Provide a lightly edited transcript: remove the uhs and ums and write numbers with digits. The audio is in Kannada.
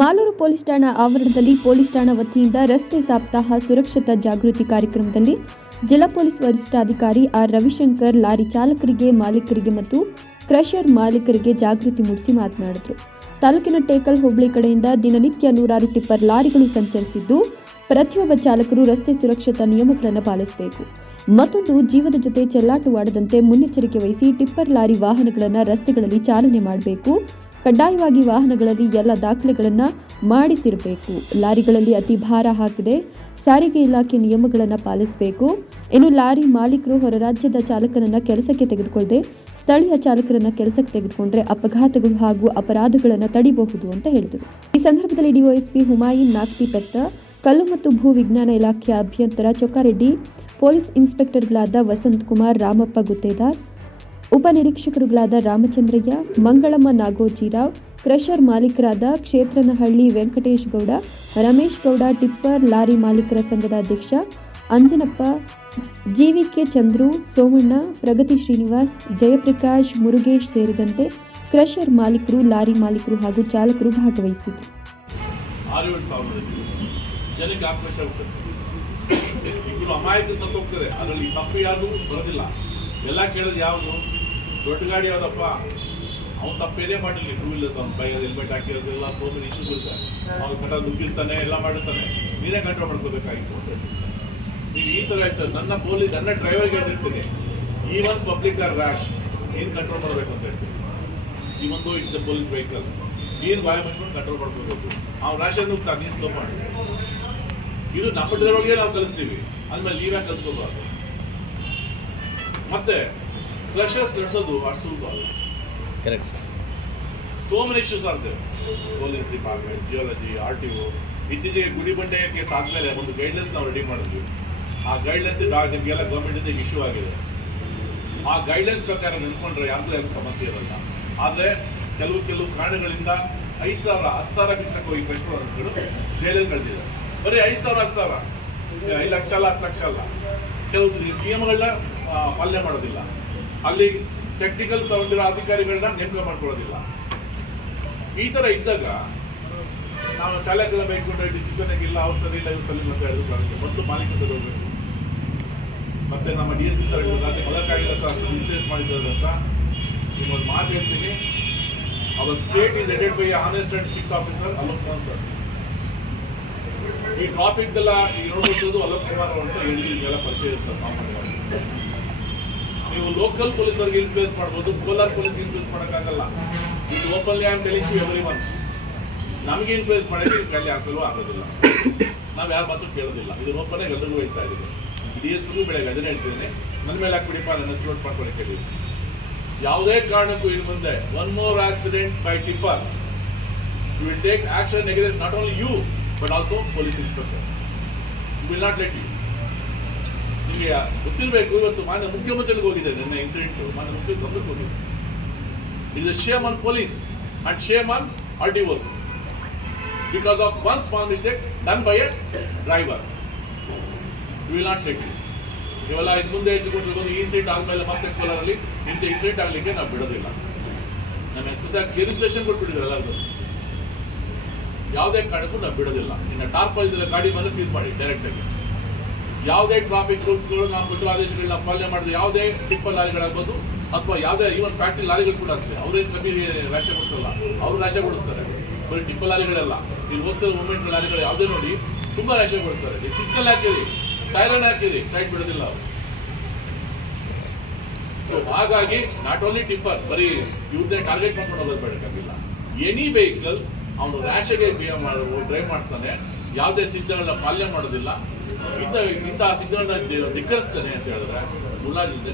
ಮಾಲೂರು ಪೊಲೀಸ್ ಠಾಣಾ ಆವರಣದಲ್ಲಿ ಪೊಲೀಸ್ ಠಾಣಾ ವತಿಯಿಂದ ರಸ್ತೆ ಸಪ್ತಾಹ ಸುರಕ್ಷತಾ ಜಾಗೃತಿ ಕಾರ್ಯಕ್ರಮದಲ್ಲಿ ಜಿಲ್ಲಾ ಪೊಲೀಸ್ ವರಿಷ್ಠಾಧಿಕಾರಿ ಆರ್ ರವಿಶಂಕರ್ ಲಾರಿ ಚಾಲಕರಿಗೆ, ಮಾಲೀಕರಿಗೆ ಮತ್ತು ಕ್ರಷರ್ ಮಾಲೀಕರಿಗೆ ಜಾಗೃತಿ ಮೂಡಿಸಿ ಮಾತನಾಡಿದರು. ತಾಲೂಕಿನ ಟೇಕಲ್ ಹೋಬಳಿ ಕಡೆಯಿಂದ ದಿನನಿತ್ಯ ನೂರಾರು ಟಿಪ್ಪರ್ ಲಾರಿಗಳು ಸಂಚರಿಸಿದ್ದು, ಪ್ರತಿಯೊಬ್ಬ ಚಾಲಕರು ರಸ್ತೆ ಸುರಕ್ಷತಾ ನಿಯಮಗಳನ್ನು ಪಾಲಿಸಬೇಕು. ಮತ್ತೊಂದು, ಜೀವದ ಜೊತೆ ಚೆಲ್ಲಾಟವಾಡದಂತೆ ಮುನ್ನೆಚ್ಚರಿಕೆ ವಹಿಸಿ ಟಿಪ್ಪರ್ ಲಾರಿ ವಾಹನಗಳನ್ನು ರಸ್ತೆಗಳಲ್ಲಿ ಚಾಲನೆ ಮಾಡಬೇಕು. ಕಡ್ಡಾಯವಾಗಿ ವಾಹನಗಳಲ್ಲಿ ಎಲ್ಲ ದಾಖಲೆಗಳನ್ನು ಮಾಡಿಸಿರಬೇಕು. ಲಾರಿಗಳಲ್ಲಿ ಅತಿ ಭಾರ ಹಾಕದೆ ಸಾರಿಗೆ ಇಲಾಖೆ ನಿಯಮಗಳನ್ನು ಪಾಲಿಸಬೇಕು. ಇನ್ನು ಲಾರಿ ಮಾಲೀಕರು ಹೊರ ರಾಜ್ಯದ ಚಾಲಕರನ್ನು ಕೆಲಸಕ್ಕೆ ತೆಗೆದುಕೊಳ್ಳದೆ ಸ್ಥಳೀಯ ಚಾಲಕರನ್ನ ಕೆಲಸಕ್ಕೆ ತೆಗೆದುಕೊಂಡ್ರೆ ಅಪಘಾತಗಳು ಹಾಗೂ ಅಪರಾಧಗಳನ್ನು ತಡೆಯಬಹುದು ಅಂತ ಹೇಳಿದರು. ಈ ಸಂದರ್ಭದಲ್ಲಿ ಡಿವೈಎಸ್ಪಿ ಹುಮಾಯಿನ್ ನಾಗ್ತಿ ಪೆತ್ತ, ಕಲ್ಲು ಮತ್ತು ಭೂ ವಿಜ್ಞಾನ ಇಲಾಖೆಯ ಅಭಿಯಂತರ ಚೊಕ್ಕಾರೆಡ್ಡಿ, ಪೊಲೀಸ್ ಇನ್ಸ್ಪೆಕ್ಟರ್ಗಳಾದ ವಸಂತ್ ಕುಮಾರ್, ರಾಮಪ್ಪ ಗುತ್ತೇದಾರ್, ಉಪನಿರೀಕ್ಷಕರುಗಳಾದ ರಾಮಚಂದ್ರಯ್ಯ, ಮಂಗಳಮ್ಮ ನಾಗೋಜಿರಾವ್, ಕ್ರಷರ್ ಮಾಲೀಕರಾದ ಕ್ಷೇತ್ರನಹಳ್ಳಿ ವೆಂಕಟೇಶ್ ಗೌಡ, ರಮೇಶ್ ಗೌಡ, ಟಿಪ್ಪರ್ ಲಾರಿ ಮಾಲೀಕರ ಸಂಘದ ಅಧ್ಯಕ್ಷ ಅಂಜನಪ್ಪ, ಜಿವಿಕೆ ಚಂದ್ರು, ಸೋಮಣ್ಣ, ಪ್ರಗತಿ ಶ್ರೀನಿವಾಸ್, ಜಯಪ್ರಕಾಶ್, ಮುರುಗೇಶ್ ಸೇರಿದಂತೆ ಕ್ರಷರ್ ಮಾಲೀಕರು, ಲಾರಿ ಮಾಲೀಕರು ಹಾಗೂ ಚಾಲಕರು ಭಾಗವಹಿಸಿದರು. ಜನಕ್ಕೆ ಆಕ್ರೋಶ ಆಗ್ತದೆ. ಇಬ್ಬರು ಅಮಾಯಕ ಸತ್ತು ಹೋಗ್ತಾರೆ. ಅದರಲ್ಲಿ ತಪ್ಪು ಯಾರು ಬರೋದಿಲ್ಲ. ಎಲ್ಲ ಕೇಳೋದು ಯಾವುದು? ದೊಡ್ಡ ಗಾಡಿ ಯಾವ್ದಪ್ಪ, ಅವ್ನು ತಪ್ಪೇನೇ ಮಾಡಿಲ್ಲ. ಟೂ ವೀಲರ್ಸ್ ಅವ್ನು ಬೈಕ್ ಹೆಲ್ಮೆಟ್ ಹಾಕಿರೋದಿಲ್ಲ, ಸೋ ಮೆನಿ ಇಶ್ಯೂಸ್ ಇರ್ತಾರೆ. ಅವ್ನು ಸಟ ನುಗ್ಗಿರ್ತಾನೆ, ಎಲ್ಲ ಮಾಡಿರ್ತಾನೆ. ನೀನೇ ಕಂಟ್ರೋಲ್ ಮಾಡ್ಕೋಬೇಕಾಗಿತ್ತು ಅಂತ ಹೇಳಿ ನೀವು ಈ ಥರ ಹೇಳ್ತಾರೆ. ನನ್ನ ಡ್ರೈವರ್ಗೆ ಹೇಳ್ತಿರ್ತೀನಿ, ಈವನ್ ಪಬ್ಲಿಕ್ ಆರ್ ರ್ಯಾಶ್, ಏನು ಕಂಟ್ರೋಲ್ ಮಾಡಬೇಕು ಅಂತ ಹೇಳ್ತೀನಿ. ಈ ಒಂದು ಇಟ್ಸ್ ಎ ಪೊಲೀಸ್ ವೆಹಿಕಲ್, ಏನು ಬಾಯ ಮುಚ್ಕೊಂಡು ಕಂಟ್ರೋಲ್ ಮಾಡ್ಕೋಬೇಕು. ಅವ್ನು ರ್ಯಾಶ್ ನುಗ್ತಾ ನೀನು ಸ್ಲೋ ಮಾಡಿ. ಇದು ನಮ್ಮ ಡ್ರೈವರ್ಗೆ ನಾವು ಕಲಿಸ್ತೀವಿ, ಆದ್ಮೇಲೆ ನೀವೇ ಕಲ್ತ್ಕೋಬಾರ್ದು. ಮತ್ತೆ ಕ್ರಷರ್ಸ್ ನಡೆಸೋದು ಅಷ್ಟು ಸುಲಭ ಅಲ್ಲ. ಕರೆಕ್ಟ್. ಸೋ ಮೆನಿ ಇಶ್ಯೂಸ್ ಆಗ್ತವೆ. Police department, geology, RTO. ಇತ್ತೀಚೆಗೆ ಗುಡಿಬಂಡೆ ಕೇಸ್ ಆದಮೇಲೆ ಒಂದು ಗೈಡ್ಲೈನ್ಸ್ ನಾವು ರೆಡಿ ಮಾಡಿದ್ವಿ. ಆ ಗೈಡ್ಲೈನ್ಸ್ ನಿಮಗೆಲ್ಲ ಗೌರ್ಮೆಂಟಿಂದ ಇಶ್ಯೂ ಆಗಿದೆ. ಆ ಗೈಡ್ಲೈನ್ಸ್ ಪ್ರಕಾರ ನಿಂತ್ಕೊಂಡ್ರೆ ಯಾವುದೇ ಸಮಸ್ಯೆ ಇರಲ್ಲ. ಆದರೆ ಕೆಲವು ಕಾರಣಗಳಿಂದ 5,000 10,000 ಬೀಸಕ್ಕೆ ಹೋಗಿ ಕ್ರಷರ್ಗಳು ಜೈಲಲ್ಲಿ ಕಳೆದಿದೆ. ಬರೀ 5,000 10,000, 5 ಲಕ್ಷ ಅಲ್ಲ, 10 ಲಕ್ಷ ಅಲ್ಲ. ಕೆಲವು ನಿಯಮಗಳನ್ನ ಪಾಲನೆ ಮಾಡೋದಿಲ್ಲ. ಅಲ್ಲಿ ಟೆಕ್ನಿಕಲ್ ಸೌಂಡ್ ಇರೋ ಅಧಿಕಾರಿಗಳನ್ನ ನೇಮಕ ಮಾಡ್ಕೊಳ್ಳೋದಿಲ್ಲ. ಈ ತರ ಇದ್ದಾಗ ನಾವು ಚಾಲಕರ ಬೈಕೊಂಡ್ರೆ ಡಿಸಿಷನ್ ಇಲ್ಲ, ಅವ್ರು ಸರಿ ಇಲ್ಲ, ಇವ್ರು ಸರಿ ಅಂತ ಹೇಳಿದ್ರು. ಮೊದಲು ಮಾಲೀಕ ಸರಿ ಹೋಗ್ಬೇಕು. ಮತ್ತೆ ನಮ್ಮ DSP ಸರ್ ಹೇಳಿದ್ರೆ ಮೊದಲಾಗಿಲ್ಲ ಸರ್, ರಿಪ್ಲೇಸ್ ಮಾಡಿದ್ದಾರೆ ಅಂತ. ನಿಮ್ಮೊಂದು ಮಾತು ಹೇಳ್ತೀನಿ, hour state is headed by honest and strict officer Alok Kumar sir. ಈ ಟ್ರಾಫಿಕ್ ಎಲ್ಲ ಈಗ ನೋಡ್ಬೋದು ಅಲೋಕ್ ಕುಮಾರ್ ಅಂತ ಹೇಳಿ ನಿಮಗೆಲ್ಲ ಪರಿಚಯ ಇರ್ತಾರೆ ಸಾಮಾನ್ಯವಾಗಿ. ನೀವು ಲೋಕಲ್ ಪೊಲೀಸರಿಗೆ ಇನ್ಫ್ಲೂಯೆನ್ಸ್ ಮಾಡ್ಬೋದು, ಕೋಲಾರ್ ಪೊಲೀಸ್ ಇನ್ಫ್ಲೂಯೆನ್ಸ್ ಮಾಡೋಕ್ಕಾಗಲ್ಲ. ಇದು openly I am telling to everyone. ನಮಗೆ ಇನ್ಫ್ಲೂಯೆನ್ಸ್ ಮಾಡಿದ್ರೆ ಇಲ್ಲಿ ಹಾಕಲು ಆಗೋದಿಲ್ಲ. ನಾವು ಯಾರ ಮಾತು ಕೇಳೋದಿಲ್ಲ. ಇದು ಓಪನ್ ಆಗಿ ಎಲ್ಲರಿಗೂ ಹೇಳ್ತಾ ಇದ್ದೀವಿ. DSPಗೂ ಬೆಳಗ್ಗೆ ಅದನ್ನ ಹೇಳ್ತಿದ್ದೇನೆ, ನನ್ನ ಮೇಲೆ ಹಾಕ್ಬಿಡಿಪ್ಪ, ನನ್ನ ಹೆಸರು ನೋಟ್ ಮಾಡ್ಕೊಳ್ಳಿ ಕೇಳಿ. ಯಾವುದೇ ಕಾರಣಕ್ಕೂ ಇನ್ನು ಮುಂದೆ one more accident by tipper, you will take action against not only you but also police inspector. You will not let you. ನಿಮಗೆ ಗೊತ್ತಿರಬೇಕು, ಇವತ್ತು ಮಾನ್ಯ ಮುಖ್ಯಮಂತ್ರಿಗಳಿಗೆ ಹೋಗಿದೆ ನನ್ನ ಇನ್ಸಿಡೆಂಟ್, ಮಾನ್ಯ ಮುಖ್ಯ ಗಮನಕ್ಕೆ ಹೋಗಿದೆ. It is shame on police and shame on RTOs because of one small mistake done by a driver. You will not let you. ನೀವೆಲ್ಲ ಇನ್ನು ಮುಂದೆ ಎತ್ತುಕೊಂಡಿರ್ಬೋದು. ಈ ಇನ್ಸಿಡೆಂಟ್ ಆದ್ಮೇಲೆ ಮತ್ತೆ ಕೋಲಾರಲ್ಲಿ ಇಂಥ ಇನ್ಸಿಡೆಂಟ್ ಆಗಲಿಕ್ಕೆ ನಾವು ಬಿಡೋದಿಲ್ಲ. ನಮ್ಮ ಎಸ್ಪೆಷಲ್ ರಿಜಿಸ್ಟ್ರೇಷನ್ ಕೊಟ್ಬಿಟ್ಟಿದ್ದಾರೆ ಎಲ್ಲರಿಗೂ. ಯಾವುದೇ ಕಾರಣಕ್ಕೂ ನಾವು ಬಿಡೋದಿಲ್ಲ. ಇನ್ನು ಟಾರ್ಪಲ್ ಗಾಡಿ ಬಂದು ಸೀಸ್ ಮಾಡಿ ಡೈರೆಕ್ಟ್ ಆಗಿ. ಯಾವುದೇ ಟ್ರಾಫಿಕ್ ರೂಲ್ಸ್ಗಳು ನಾವು ಕೊಟ್ಟಿರೋ ಆದೇಶಗಳನ್ನ ಪಾಲನೆ ಮಾಡಿದ್ರೆ ಯಾವುದೇ ಟಿಪ್ಪರ್ ಲಾರಿಗಳಾಗ್ಬೋದು ಅಥವಾ ಯಾವುದೇ ಈವನ್ ಫ್ಯಾಕ್ಟ್ರಿ ಲಾರಿಗಳು ಕೂಡ ಅಷ್ಟೇ, ಅವರೇನು ಕಮ್ಮಿ ರಾಶಿ ಕೊಡ್ಸಲ್ಲ, ಅವರು ರಾಶಿ ಕೊಡಿಸ್ತಾರೆ. ಬರೀ ಟಿಪ್ಪರ್ ಲಾರಿಗಳೆಲ್ಲ, ಇಲ್ಲಿ ಹೋಗ್ತಿರೋ ಮೂವ್ಮೆಂಟ್ ಲಾರಿಗಳು ಯಾವುದೇ ನೋಡಿ ತುಂಬಾ ರಾಶಿ ಕೊಡ್ತಾರೆ. ನೀವು ಸಿಗ್ನಲ್ ಹಾಕಿರಿ, ಸೈರನ್ ಹಾಕಿರಿ, ಸೈಡ್ ಬಿಡೋದಿಲ್ಲ ಅವರು. ಸೊ ಹಾಗಾಗಿ ನಾಟ್ ಓನ್ಲಿ ಟಿಪ್ಪರ್, ಬರೀ ಇವ್ರನ್ನೇ ಟಾರ್ಗೆಟ್ ಮಾಡ್ಕೊಂಡು ಹೋಗೋದು ಬೇಡಕ್ಕಾಗಿಲ್ಲ. ಎನಿ ವೆಹಿಕಲ್ ಅವನು ರ್ಯಾಶಾಗಿ ಡ್ರೈವ್ ಮಾಡ್ತಾನೆ, ಯಾವುದೇ ಸಿಗ್ನಲ್ಗಳನ್ನ ಪಾಲನೆ ಮಾಡೋದಿಲ್ಲ, ಇಂತಹ ಸಿಗ್ನಲ್ನ ಧಿಕ್ಕರಿಸ್ತಾನೆ ಅಂತ ಹೇಳಿದ್ರೆ ಮುಲಾಜಿಂದ